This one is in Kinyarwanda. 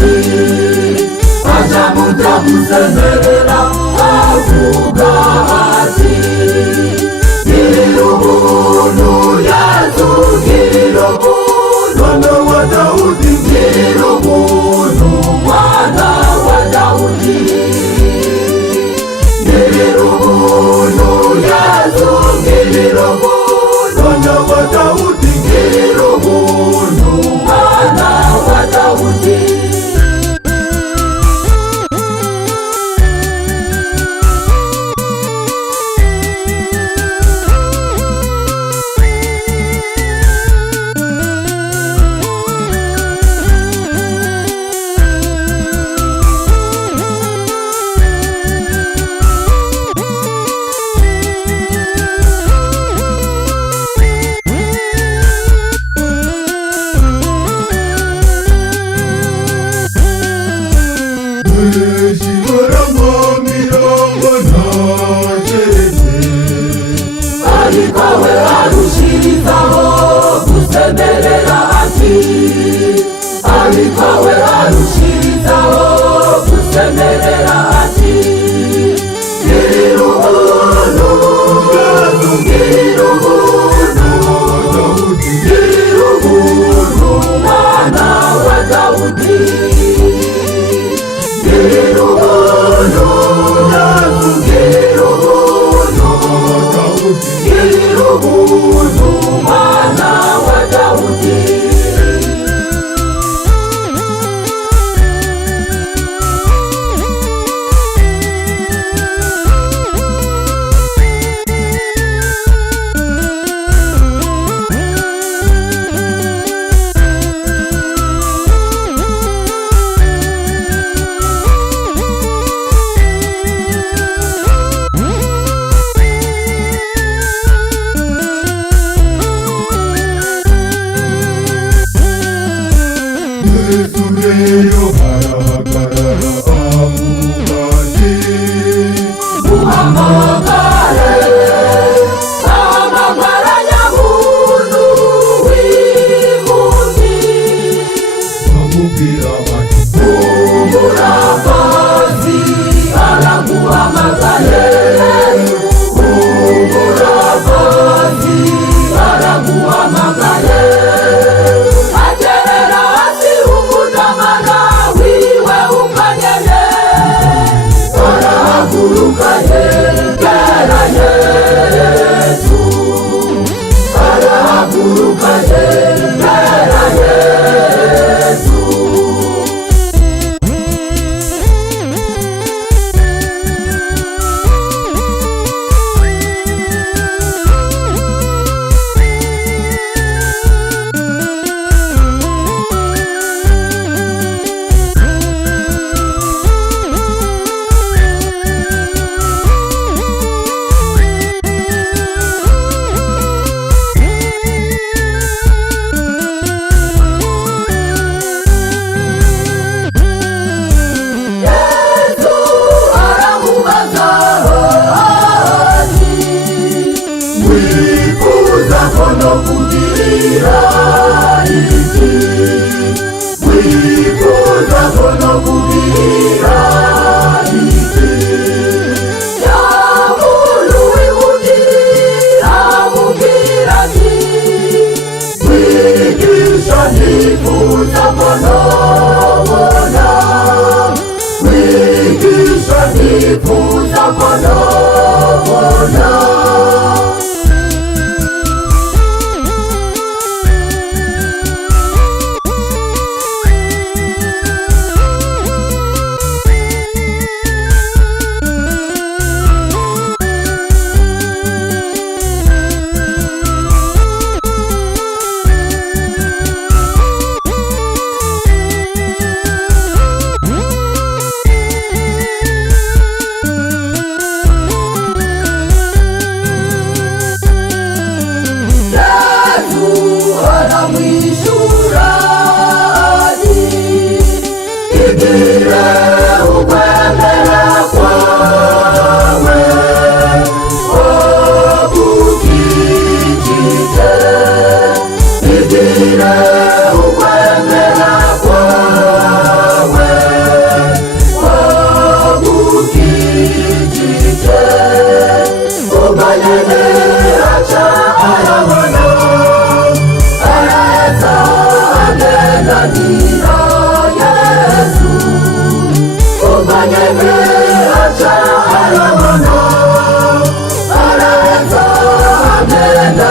hasi aja mutamusemerera avuga ati girira ubuntu Yesu girira ubuntu mwana wa Dawudi girira ubuntu mwana wa Dawudi girira ubuntu Yesu girira ubuntu mwana wa Dawudi girira ubuntu mwana wa Dawudi. Ariko we arushirizaho gusemerera ati ariko we arushirizaho gusemerera ati girira ubuntu girira ubuntu girira ubuntu mwana wa Dawudi girira ubuntu girira ubuntu girira ubuntu mwana wa Dawudi. Yesu harahagarara avuga ati muhamagare ahamagara nyamuntu w'impumyi amubwira ati umurakazi araguhamagaye umurakazi araguhamagaye no kugirira iki wifuza no kugirira iki yamuntu wimugirira mubwira ati wigisha nifuza kubona wigisha nifuza kubona. araza agenda